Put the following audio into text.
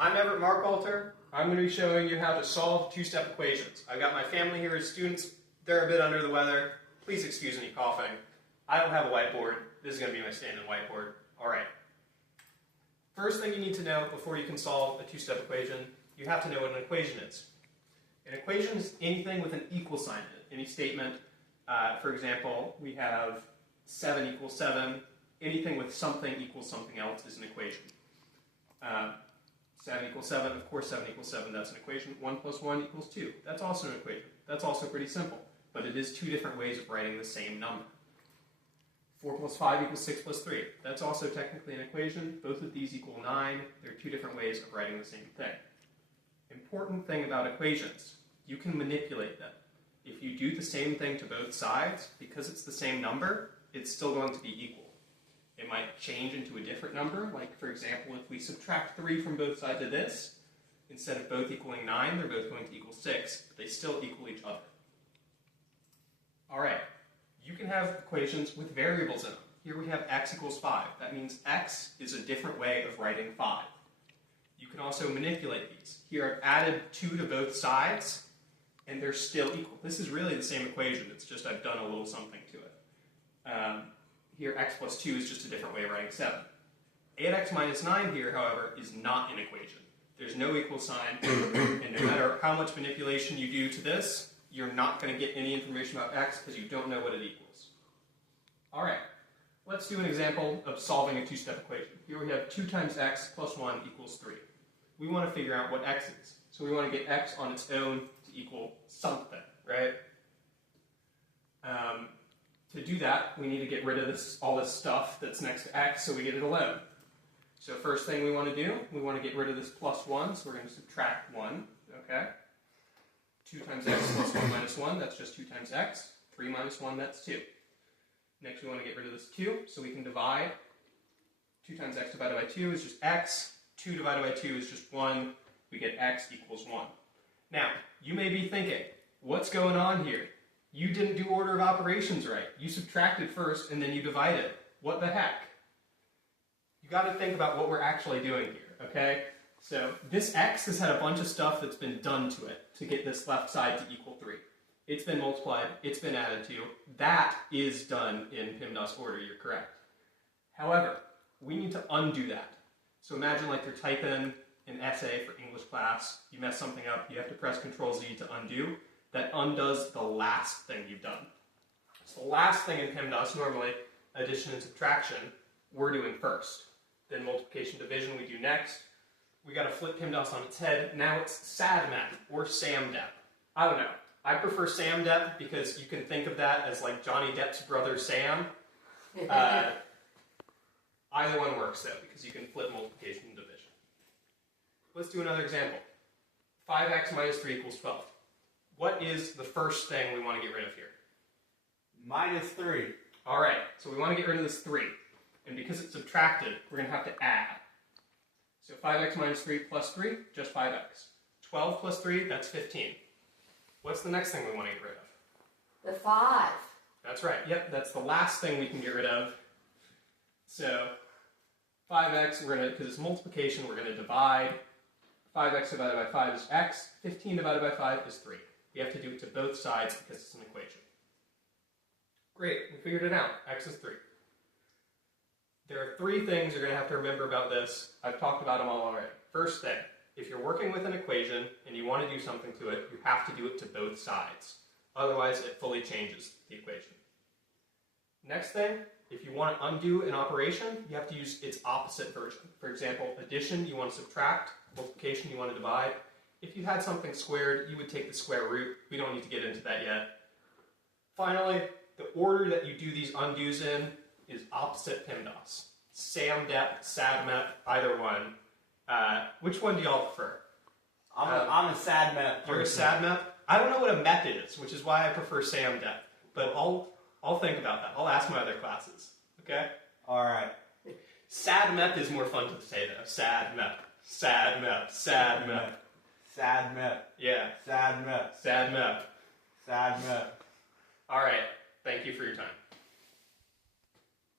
I'm Mark Alter. I'm going to be showing you how to solve two-step equations. I've got my family here as students. They're a bit under the weather. Please excuse any coughing. I don't have a whiteboard. This is going to be my stand-in whiteboard. All right. First thing you need to know before you can solve a two-step equation, you have to know what an equation is. An equation is anything with an equal sign in it. Any statement, for example, we have 7 equals 7. Anything with something equals something else is an equation. 7 equals 7, of course 7 equals 7, that's an equation. 1 plus 1 equals 2, that's also an equation. That's also pretty simple, but it is two different ways of writing the same number. 4 plus 5 equals 6 plus 3, that's also technically an equation. Both of these equal 9, they're two different ways of writing the same thing. Important thing about equations, you can manipulate them. If you do the same thing to both sides, because it's the same number, it's still going to be equal. It might change into a different number, like for example, if we subtract 3 from both sides of this, instead of both equaling 9, they're both going to equal 6, but they still equal each other. Alright, you can have equations with variables in them. Here we have x equals 5. That means x is a different way of writing 5. You can also manipulate these. Here I've added 2 to both sides, and they're still equal. This is really the same equation, it's just I've done a little something to it. Here x plus 2 is just a different way of writing 7. 8x minus 9 here, however, is not an equation. There's no equal sign, and no matter how much manipulation you do to this, you're not going to get any information about x because you don't know what it equals. Alright, let's do an example of solving a two-step equation. Here we have 2 times x plus 1 equals 3. We want to figure out what x is. So we want to get x on its own to equal something, right? To do that, we need to get rid of all this stuff that's next to x so we get it alone. So first thing we want to do, we want to get rid of this plus 1, so we're going to subtract 1, okay? 2 times x plus 1 minus 1, that's just 2 times x. 3 minus 1, that's 2. Next we want to get rid of this 2, so we can divide. 2 times x divided by 2 is just x. 2 divided by 2 is just 1. We get x equals 1. Now, you may be thinking, what's going on here? You didn't do order of operations right. You subtracted first and then you divided. What the heck? You got to think about what we're actually doing here, okay? So this x has had a bunch of stuff that's been done to it to get this left side to equal 3. It's been multiplied, it's been added to. That is done in PEMDAS order, you're correct. However, we need to undo that. So imagine like you're typing an essay for English class, you mess something up, you have to press Control-Z to undo. That undoes the last thing you've done. So the last thing in PEMDAS, normally, addition and subtraction, we're doing first. Then multiplication, division, we do next. We got to flip PEMDAS on its head. Now it's SADMEP or SAMDEP. I don't know. I prefer SAMDEP because you can think of that as like Johnny Depp's brother Sam. Either one works though, because you can flip multiplication and division. Let's do another example. 5x minus 3 equals 12. What is the first thing we want to get rid of here? Minus 3. Alright, so we want to get rid of this 3. And because it's subtracted, we're going to have to add. So 5x minus 3 plus 3, just 5x. 12 plus 3, that's 15. What's the next thing we want to get rid of? The 5. That's right, yep, that's the last thing we can get rid of. So 5x, because it's multiplication, we're going to divide. 5x divided by 5 is x. 15 divided by 5 is 3. We have to do it to both sides because it's an equation. Great, we figured it out. X is 3. There are 3 things you're going to have to remember about this. I've talked about them all already. First thing, if you're working with an equation and you want to do something to it, you have to do it to both sides. Otherwise, it fully changes the equation. Next thing, if you want to undo an operation, you have to use its opposite version. For example, addition, you want to subtract. Multiplication, you want to divide. If you had something squared, you would take the square root. We don't need to get into that yet. Finally, the order that you do these undos in is opposite PEMDAS. SAMDEP, SADMEP, either one. Which one do y'all prefer? I'm a SADMEP person. You're a SADMEP? I don't know what a MEP is, which is why I prefer SAMDEP. But I'll think about that. I'll ask my other classes. Okay? Alright. SADMEP is more fun to say though. SADMEP. SADMEP. SADMEP. SADMEP. Yeah. SADMEP. SADMEP. SADMEP. Alright. Thank you for your time.